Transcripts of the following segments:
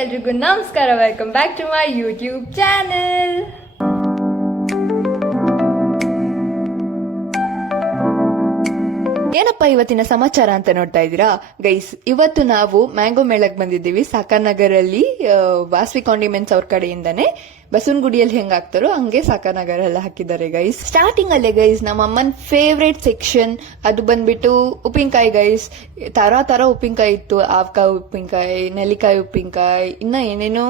ಎಲ್ರಿಗೂ ನಮಸ್ಕಾರ. Welcome back to my YouTube channel. ಏನಪ್ಪ ಇವತ್ತಿನ ಸಮಾಚಾರ ಅಂತ ನೋಡ್ತಾ ಇದ್ದೀರಾ ಗೈಸ್? ಇವತ್ತು ನಾವು ಮ್ಯಾಂಗೋ ಮೇಳಕ್ ಬಂದಿದ್ದೀವಿ ಸಾಕಾನಗರಲ್ಲಿ. ವಾಸ್ವಿ ಕಾಂಡಿಮೆಂಟ್ಸ್ ಅವ್ರ ಕಡೆಯಿಂದಾನೆ ಬಸವನಗುಡಿಯಲ್ಲಿ ಹೆಂಗ್ ಹಾಕ್ತಾರೋ ಹಂಗೆ ಸಾಕಾನಗರ ಎಲ್ಲ ಹಾಕಿದ್ದಾರೆ ಗೈಸ್. ಸ್ಟಾರ್ಟಿಂಗ್ ಅಲ್ಲೇ ಗೈಸ್ ನಮ್ಮ ಅಮ್ಮನ್ ಫೇವ್ರೇಟ್ ಸೆಕ್ಷನ್ ಅದು ಬಂದ್ಬಿಟ್ಟು ಉಪ್ಪಿನಕಾಯಿ ಗೈಸ್. ತರ ಉಪ್ಪಿನಕಾಯಿ ಇತ್ತು. ಆವಕಾಯಿ ಉಪ್ಪಿನಕಾಯಿ, ನೆಲ್ಲಿಕಾಯಿ ಉಪ್ಪಿನಕಾಯಿ, ಇನ್ನ ಏನೇನೋ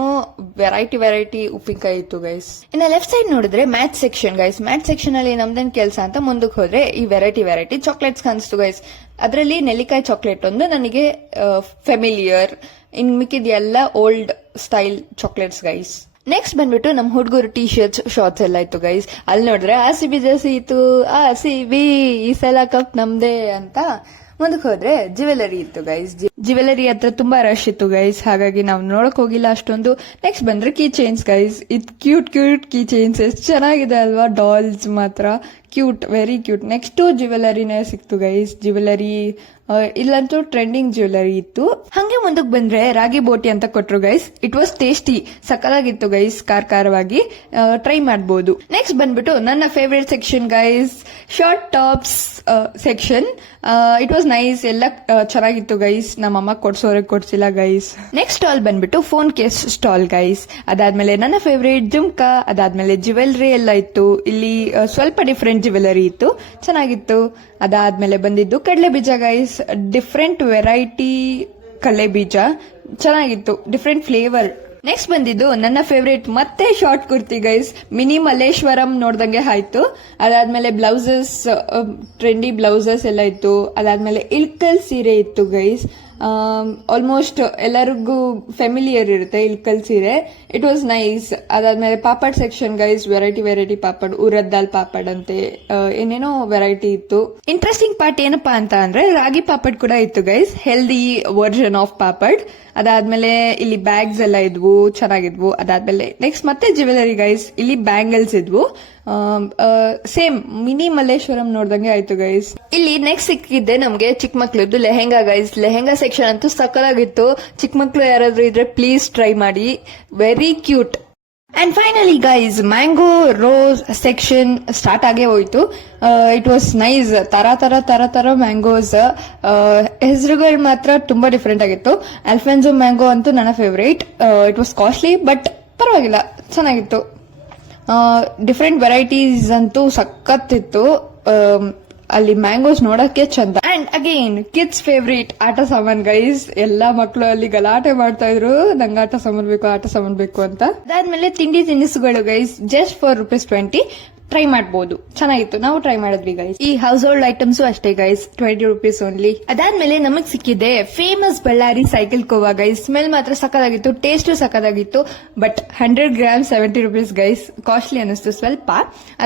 ವೆರೈಟಿ ಉಪ್ಪಿನಕಾಯಿ ಇತ್ತು ಗೈಸ್. ಇನ್ನ ಲೆಫ್ಟ್ ಸೈಡ್ ನೋಡಿದ್ರೆ match section guys. Match section ಅಲ್ಲಿ ನಮ್ದೇನ್ ಕೆಲಸ ಅಂತ ಮುಂದಕ್ಕೆ ಹೋದ್ರೆ ಈ ವೆರೈಟಿ ಚಾಕ್ಲೇಟ್ಸ್ ಕಾಣಿಸ್ತು ಗೈಸ್. ಅದರಲ್ಲಿ ನೆಲ್ಲಿಕಾಯಿ ಚಾಕ್ಲೇಟ್ ಒಂದು ನನಗೆ ಫೆಮಿಲಿಯರ್, ಇನ್ ಮಿಕ್ಕಿದ ಎಲ್ಲ old style chocolates guys. Next ಬಂದ್ಬಿಟ್ಟು ನಮ್ ಹುಡುಗರು ಟೀ ಶರ್ಟ್ಸ್ ಶಾರ್ಟ್ಸ್ ಎಲ್ಲ ಇತ್ತು ಗೈಸ್. ಅಲ್ಲಿ ನೋಡಿದ್ರೆ RCB ಜರ್ಸಿ ಇತ್ತು. RCB ಈ ಸಲ ಕಪ್ ನಮ್ದೇ ಅಂತ. ಮುಂದಕ್ಕೆ ಹೋದ್ರೆ ಜ್ಯುವೆಲರಿ ಇತ್ತು ಗೈಸ್. ಜ್ಯುವೆಲರಿ ಹತ್ರ ತುಂಬಾ ರಶ್ ಇತ್ತು ಗೈಸ್, ಹಾಗಾಗಿ ನಾವು ನೋಡಕ್ ಹೋಗಿಲ್ಲ ಅಷ್ಟೊಂದು. ನೆಕ್ಸ್ಟ್ ಬಂದ್ರೆ ಕೀ ಚೈನ್ಸ್ ಗೈಸ್. ಇದು ಕ್ಯೂಟ್ ಕೀ ಚೈನ್ಸ್ ಎಷ್ಟು ಚೆನ್ನಾಗಿದೆ ಅಲ್ವಾ? ಡಾಲ್ಸ್ ಮಾತ್ರ ಕ್ಯೂಟ್, ವೆರಿ ಕ್ಯೂಟ್. ನೆಕ್ಸ್ಟ್ ಜ್ಯುವೆಲರಿನೇ ಸಿಕ್ತು ಗೈಸ್. ಜ್ಯುವೆಲರಿ ಇಲ್ಲಂತೂ ಟ್ರೆಂಡಿಂಗ್ ಜ್ಯುವೆಲರಿ ಇತ್ತು. ಹಂಗೆ ಮುಂದಕ್ಕೆ ಬಂದ್ರೆ ರಾಗಿ ಬೋಟಿ ಅಂತ ಕೊಟ್ರು ಗೈಸ್. ಇಟ್ ವಾಸ್ ಟೇಸ್ಟಿ, ಸಕ್ಕಲಾಗಿತ್ತು ಗೈಸ್. ಖಾರವಾಗಿ ಟ್ರೈ ಮಾಡಬಹುದು. ನೆಕ್ಸ್ಟ್ ಬಂದ್ಬಿಟ್ಟು ನನ್ನ favourite section guys, short tops section. It was nice, ಎಲ್ಲ ಚೆನ್ನಾಗಿತ್ತು ಗೈಸ್. ನಮ್ಮಮ್ಮ ಕೊಡ್ಸಿಲ್ಲ ಗೈಸ್. ನೆಕ್ಸ್ಟ್ ಸ್ಟಾಲ್ ಬಂದ್ಬಿಟ್ಟು ಫೋನ್ ಕೇಸ್ ಸ್ಟಾಲ್ ಗೈಸ್. ಅದಾದ್ಮೇಲೆ ನನ್ನ ಫೇವ್ರೇಟ್ ಜುಮ್ಕಾ, ಅದಾದ್ಮೇಲೆ ಜ್ಯುವೆಲರಿ ಎಲ್ಲ ಇತ್ತು. ಇಲ್ಲಿ ಸ್ವಲ್ಪ ಡಿಫ್ರೆಂಟ್ ಜ್ಯುವೆಲರಿ ಇತ್ತು, ಚೆನ್ನಾಗಿತ್ತು. ಅದಾದ್ಮೇಲೆ ಬಂದಿದ್ದು ಕಡಲೆ ಬೀಜ ಗೈಸ್. ಡಿಫ್ರೆಂಟ್ ವೆರೈಟಿ ಕಡಲೆ ಬೀಜ, ಚೆನ್ನಾಗಿತ್ತು, ಡಿಫ್ರೆಂಟ್ ಫ್ಲೇವರ್. ನೆಕ್ಸ್ಟ್ ಬಂದಿದ್ದು ನನ್ನ ಫೇವ್ರೇಟ್ ಮತ್ತೆ short kurti guys. Mini Malleshwaram ನೋಡ್ದಂಗೆ ಆಯ್ತು. ಅದಾದ್ಮೇಲೆ ಬ್ಲೌಸಸ್, ಟ್ರೆಂಡಿ ಬ್ಲೌಸಸ್ ಎಲ್ಲ ಇತ್ತು. ಅದಾದ್ಮೇಲೆ ಇಳ್ಕಲ್ ಸೀರೆ ಇತ್ತು ಗೈಸ್. ಆಲ್ಮೋಸ್ಟ್ ಎಲ್ಲರಿಗೂ ಫೆಮಿಲಿಯರ್ ಇರುತ್ತೆ ಇಳ್ಕಲ್ ಸೀರೆ. It was nice. ಅದಾದ್ಮೇಲೆ papad section guys. Variety papad, urad dal papad ಅಂತೆ ಏನೇನೋ ವೆರೈಟಿ ಇತ್ತು. ಇಂಟ್ರೆಸ್ಟಿಂಗ್ ಪಾರ್ಟ್ ಏನಪ್ಪಾ ಅಂತ ಅಂದ್ರೆ ರಾಗಿ ಪಾಪಡ್ ಕೂಡ ಇತ್ತು guys. Healthy version of papad. ಅದಾದ್ಮೇಲೆ ಇಲ್ಲಿ ಬ್ಯಾಗ್ಸ್ ಎಲ್ಲ ಇದ್ವು, ಚೆನ್ನಾಗಿದ್ವು. ಅದಾದ್ಮೇಲೆ ನೆಕ್ಸ್ಟ್ ಮತ್ತೆ ಜ್ಯುವೆಲರಿ ಗೈಸ್. ಇಲ್ಲಿ ಬ್ಯಾಂಗಲ್ಸ್ ಇದ್ವು. ಸೇಮ್ ಮಿನಿ ಮಲ್ಲೇಶ್ವರಂ ನೋಡ್ದಂಗೆ ಆಯ್ತು ಗೈಸ್. ಇಲ್ಲಿ ನೆಕ್ಸ್ಟ್ ಸಿಕ್ಕಿದ್ದೆ ನಮ್ಗೆ ಚಿಕ್ಕ ಮಕ್ಳದ್ದು ಲೆಹೆಂಗಾ ಗೈಸ್. ಲೆಹೆಂಗಾ ಸೆಕ್ಷನ್ ಅಂತೂ ಸಕ್ಕಲಾಗಿತ್ತು. ಚಿಕ್ಕ ಮಕ್ಳು ಯಾರಾದ್ರೂ ಇದ್ರೆ ಪ್ಲೀಸ್ ಟ್ರೈ ಮಾಡಿ, very cute. And finally guys mango rose section start ಆಗೇ ಹೋಯ್ತು. It was nice. ತರ ಮ್ಯಾಂಗೋಸ್. ಹೆಸರುಗಳು ಮಾತ್ರ ತುಂಬಾ ಡಿಫ್ರೆಂಟ್ ಆಗಿತ್ತು. ಅಲ್ಫೆನ್ಸೋ ಮ್ಯಾಂಗೋ ಅಂತೂ ನನ್ನ favourite. It was costly but ಪರವಾಗಿಲ್ಲ, ಚೆನ್ನಾಗಿತ್ತು. ಡಿಫ್ರೆಂಟ್ ವೆರೈಟೀಸ್ ಅಂತೂ ಸಖತ್ತಿತ್ತು. ಅಲ್ಲಿ ಮ್ಯಾಂಗೋಸ್ ನೋಡಕ್ಕೆ ಚಂದ. ಅಂಡ್ ಅಗೇನ್ ಕಿಡ್ಸ್ ಫೇವ್ರೇಟ್ ಆಟ ಸಾಮಾನ್ ಗೈಸ್. ಎಲ್ಲಾ ಮಕ್ಕಳು ಅಲ್ಲಿ ಗಲಾಟೆ ಮಾಡ್ತಾ ಇದ್ರು, ನಂಗೆ ಆಟ ಸಾಮಾನ್ ಬೇಕು ಅಂತ. ಅದಾದ್ಮೇಲೆ ತಿಂಡಿ ತಿನಿಸುಗಳು ಗೈಸ್. ಜಸ್ಟ್ ಫಾರ್ ₹20 ಟ್ರೈ ಮಾಡಬಹುದು, ಚೆನ್ನಾಗಿತ್ತು. ನಾವು ಟ್ರೈ ಮಾಡಿದ್ವಿ ಗೈಸ್. ಈ ಹೌಸ್ ಹೋಲ್ಡ್ ಐಟಮ್ಸ್ ಅಷ್ಟೇ ಗೈಸ್, ₹20 ಓನ್ಲಿ. ಅದಾದ್ಮೇಲೆ ನಮಗ್ ಸಿಕ್ಕಿದೆ famous Ballari cycle kova guys. Smell ಮಾತ್ರ ಸಕ್ಕದಾಗಿತ್ತು, ಟೇಸ್ಟ್ ಸಕ್ಕದಾಗಿತ್ತು. But 100 grams ₹70 guys. ಕಾಸ್ಟ್ಲಿ ಅನಿಸ್ತು ಸ್ವಲ್ಪ.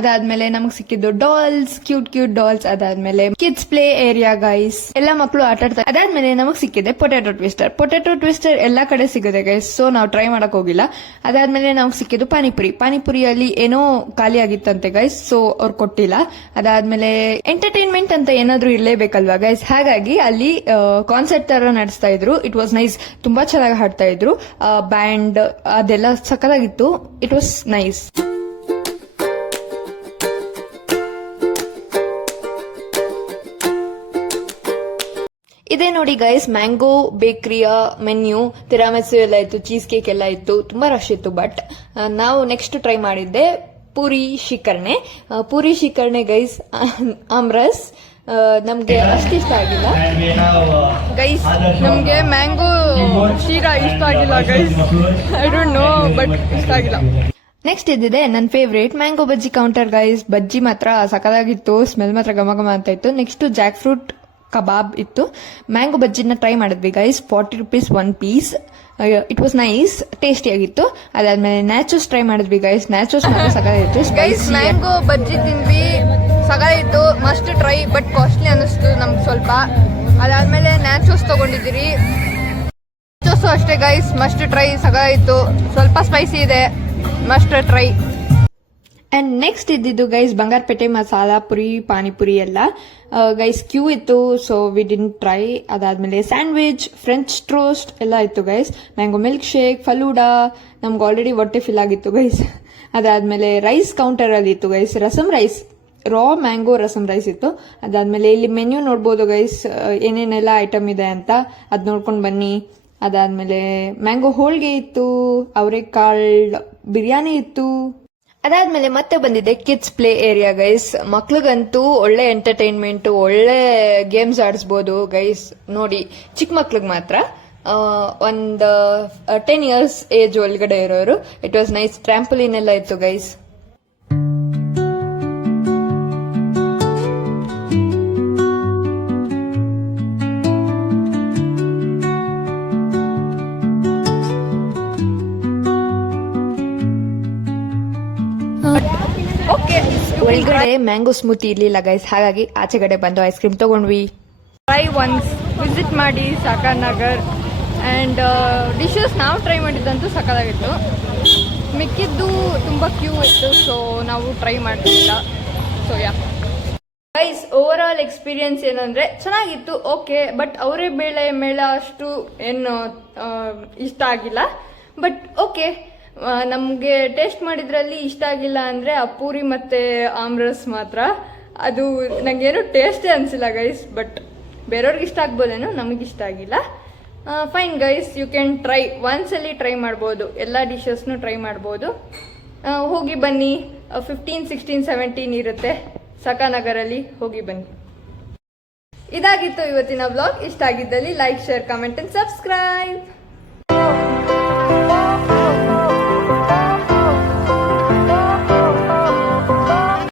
ಅದಾದ್ಮೇಲೆ ನಮಗ್ ಸಿಕ್ಕಿದ್ದು ಡಾಲ್ಸ್, ಕ್ಯೂಟ್ ಡಾಲ್ಸ್. ಅದಾದ್ಮೇಲೆ ಕಿಡ್ಸ್ ಪ್ಲೇ ಏರಿಯಾ ಗೈಸ್, ಎಲ್ಲಾ ಮಕ್ಕಳು ಆಟ ಆಡ್ತಾರೆ. ಅದಾದ್ಮೇಲೆ ನಮಗ್ ಸಿಕ್ಕಿದೆ ಪೊಟ್ಯಾಟೊ ಟ್ವಿಸ್ಟರ್ ಎಲ್ಲಾ ಕಡೆ ಸಿಗುತ್ತೆ ಗೈಸ್. ಸೊ ನಾವು ಟ್ರೈ ಮಾಡಕ್ ಹೋಗಿಲ್ಲ. ಅದಾದ್ಮೇಲೆ ನಮಗ್ ಸಿಕ್ಕಿದ್ದು ಪಾನಿಪುರಿಯಲ್ಲಿ ಏನೋ ಖಾಲಿ ಆಗಿತ್ತಂತೆ ಗೈಸ್, ಸೊ ಅವ್ರು ಕೊಟ್ಟಿಲ್ಲ. ಅದಾದ್ಮೇಲೆ ಎಂಟರ್ಟೈನ್ಮೆಂಟ್ ಅಂತ ಏನಾದ್ರೂ ಇರ್ಲೇಬೇಕಲ್ವಾ ಗೈಸ್, ಹಾಗಾಗಿ ಅಲ್ಲಿ ಕಾನ್ಸರ್ಟ್ ತರ ನಡೆಸ್ತಾ ಇದ್ರು. ಇಟ್ ವಾಸ್ ನೈಸ್, ತುಂಬಾ ಚೆನ್ನಾಗಿ ಹಾಡ್ತಾ ಇದ್ರು. ಬ್ಯಾಂಡ್ ಅದೆಲ್ಲ ಸಕ್ಕತ್ತಾಗಿತ್ತು. It was nice. ಇದೇ ನೋಡಿ ಗೈಸ್ ಮ್ಯಾಂಗೋ ಬೇಕರಿಯ ಮೆನ್ಯೂ. ತಿರಾಮಿಸು ಎಲ್ಲ ಇತ್ತು, ಚೀಸ್ ಕೇಕ್ ಎಲ್ಲ ಇತ್ತು, ತುಂಬಾ ರಶ್ ಇತ್ತು. ಬಟ್ ನಾವು ನೆಕ್ಸ್ಟ್ ಟ್ರೈ ಮಾಡಿದ್ದೆ ಪೂರಿ ಶಿಕರ್ಣೆ ಗೈಸ್. ಆಮ್ರಸ್ ನಮ್ಗೆ ಅಷ್ಟಿಷ್ಟ ಆಗಿಲ್ಲ ಗೈಸ್. ನಮ್ಗೆ ಮ್ಯಾಂಗೋ ಶೀರಾ ಇಷ್ಟ ಆಗಿಲ್ಲ guys. I don't know, but ಇಷ್ಟ ಆಗಿಲ್ಲ. ನೆಕ್ಸ್ಟ್ ಇದ್ದಿದೆ ನನ್ನ ಫೇವ್ರೇಟ್ ಮ್ಯಾಂಗೋ ಬಜ್ಜಿ ಕೌಂಟರ್ ಗೈಸ್. ಬಜ್ಜಿ ಮಾತ್ರ ಸಕಲಾಗಿತ್ತು, ಸ್ಮೆಲ್ ಮಾತ್ರ ಘಮ ಅಂತ ಇತ್ತು. ನೆಕ್ಸ್ಟ್ ಜಾಕ್ ಫ್ರೂಟ್ ಕಬಾಬ್ ಇತ್ತು. ಮ್ಯಾಂಗೋ ಬಜ್ಜಿನ ಟ್ರೈ ಮಾಡಿದ್ವಿ guys. ₹40 1 piece. It was nice, tasty ಆಗಿತ್ತು. ಅದಾದ್ಮೇಲೆ ನ್ಯಾಚೋಸ್ ಟ್ರೈ ಮಾಡಿದ್ವಿ ಗೈಸ್. ನ್ಯಾಚೋಸ್ ಸಗಾಯಿತ್ತು ಗೈಸ್. ಮ್ಯಾಂಗೋ ಬಜ್ಜಿ ತಿಂದ್ವಿ, ಸಗಾಯಿತ್ತು, ಮಸ್ಟ್ ಟ್ರೈ. ಬಟ್ ಕಾಸ್ಟ್ಲಿ ಅನಿಸ್ತು ನಮ್ಗೆ ಸ್ವಲ್ಪ. ಅದಾದ್ಮೇಲೆ ನ್ಯಾಚೋಸ್ ತಗೊಂಡಿದ್ದೀರಿ. ನ್ಯಾಚೋಸ್ ಅಷ್ಟೇ ಗೈಸ್, ಮಸ್ಟ್ ಟ್ರೈ, ಸಗಾಯಿತ್ತು. ಸ್ವಲ್ಪ ಸ್ಪೈಸಿ ಇದೆ, ಮಸ್ಟ್ ಟ್ರೈ. ಅಂಡ್ ನೆಕ್ಸ್ಟ್ ಇದ್ದಿದ್ದು ಗೈಸ್ ಬಂಗಾರಪೇಟೆ ಮಸಾಲಾ ಪುರಿ ಪಾನಿಪುರಿ ಎಲ್ಲ ಗೈಸ್ ಕ್ಯೂ ಇತ್ತು, ಸೊ ವಿ ಡಿನ್ ಟ್ರೈ. ಅದಾದ್ಮೇಲೆ ಸ್ಯಾಂಡ್ವಿಚ್, ಫ್ರೆಂಚ್ ಟೋಸ್ಟ್ ಎಲ್ಲ ಇತ್ತು ಗೈಸ್. ಮ್ಯಾಂಗೋ ಮಿಲ್ಕ್ ಶೇಕ್, ಫಲೂಡಾ, ನಮ್ಗೆ ಆಲ್ರೆಡಿ ಹೊಟ್ಟೆ ಫಿಲ್ ಆಗಿತ್ತು ಗೈಸ್. ಅದಾದ್ಮೇಲೆ ರೈಸ್ ಕೌಂಟರ್ ಅಲ್ಲಿ ಇತ್ತು ಗೈಸ್, ರಸಮ್ ರೈಸ್, ರಾ ಮ್ಯಾಂಗೋ ರಸಮ್ ರೈಸ್ ಇತ್ತು. ಅದಾದ್ಮೇಲೆ ಇಲ್ಲಿ ಮೆನ್ಯೂ ನೋಡ್ಬೋದು ಗೈಸ್, ಏನೇನೆಲ್ಲ ಐಟಮ್ ಇದೆ ಅಂತ, ಅದ್ ನೋಡ್ಕೊಂಡು ಬನ್ನಿ. ಅದಾದ್ಮೇಲೆ ಮ್ಯಾಂಗೋ ಹೋಳ್ಗೆ ಇತ್ತು, ಅವರೆಕಾಳು ಬಿರಿಯಾನಿ ಇತ್ತು. ಅದಾದ್ಮೇಲೆ ಮತ್ತೆ ಬಂದಿದೆ ಕಿಡ್ಸ್ ಪ್ಲೇ ಏರಿಯಾ ಗೈಸ್. ಮಕ್ಳಿಗಂತೂ ಒಳ್ಳೆ ಎಂಟರ್ಟೈನ್ಮೆಂಟ್, ಒಳ್ಳೆ ಗೇಮ್ಸ್ ಆಡಿಸ್ಬೋದು ಗೈಸ್. ನೋಡಿ, ಚಿಕ್ಕ ಮಕ್ಳಿಗೆ ಮಾತ್ರ ಒಂದು 10 years ಏಜ್ ಒಳಗಡೆ ಇರೋರು. It was nice. ಟ್ರಾಂಪೋಲಿನ್ ಎಲ್ಲ ಇತ್ತು ಗೈಸ್. ಒಳಗಡೆ ಮ್ಯಾಂಗೋ ಸ್ಮೂತಿ ಇರ್ಲಿಲ್ಲ ಗೈಸ್, ಹಾಗಾಗಿ ಆಚೆಗಡೆ ಬಂದು ಐಸ್ ಕ್ರೀಮ್ ತಗೊಂಡ್ವಿ. ಟ್ರೈ ಒನ್ಸ್ ವಿಸಿಟ್ ಮಾಡಿ ಸಾಕರ್ ನಗರ್. ಆ್ಯಂಡ್ ಡಿಶಸ್ ನಾವು ಟ್ರೈ ಮಾಡಿದ್ದಂತೂ ಸಕ್ಕತ್ತಾಗಿತ್ತು. ಮಿಕ್ಕಿದ್ದು ತುಂಬ ಕ್ಯೂ ಇತ್ತು, ಸೊ ನಾವು ಟ್ರೈ ಮಾಡಲಿಲ್ಲ. So yeah guys, over all experience ಏನಂದರೆ ಚೆನ್ನಾಗಿತ್ತು, ಓಕೆ. ಬಟ್ ಅವರೇ ಬೇಳೆ ಮೇಳ ಅಷ್ಟು ಏನು ಇಷ್ಟ ಆಗಿಲ್ಲ. ಬಟ್ ಓಕೆ, ನಮಗೆ ಟೇಸ್ಟ್ ಮಾಡಿದ್ರಲ್ಲಿ ಇಷ್ಟ ಆಗಿಲ್ಲ ಅಂದರೆ ಆ ಪೂರಿ ಮತ್ತು ಆಮ್ರಸ್ ಮಾತ್ರ. ಅದು ನನಗೇನು ಟೇಸ್ಟೇ ಅನಿಸಿಲ್ಲ ಗೈಸ್. ಬಟ್ ಬೇರೆಯವ್ರಿಗೆ ಇಷ್ಟ ಆಗ್ಬೋದೇನೋ, ನಮಗಿಷ್ಟ ಆಗಿಲ್ಲ. Fine guys, you can try. ಒಂದ್ಸಲಿ ಟ್ರೈ ಮಾಡ್ಬೋದು, ಎಲ್ಲ ಡಿಶಸ್ನು ಟ್ರೈ ಮಾಡ್ಬೋದು. ಹೋಗಿ ಬನ್ನಿ. 15, 16, 17 ಇರುತ್ತೆ ಸಕಾನಗರಲ್ಲಿ, ಹೋಗಿ ಬನ್ನಿ. ಇದಾಗಿತ್ತು ಇವತ್ತಿನ ವ್ಲಾಗ್. ಇಷ್ಟ ಆಗಿದ್ದಲ್ಲಿ like, share, comment and subscribe.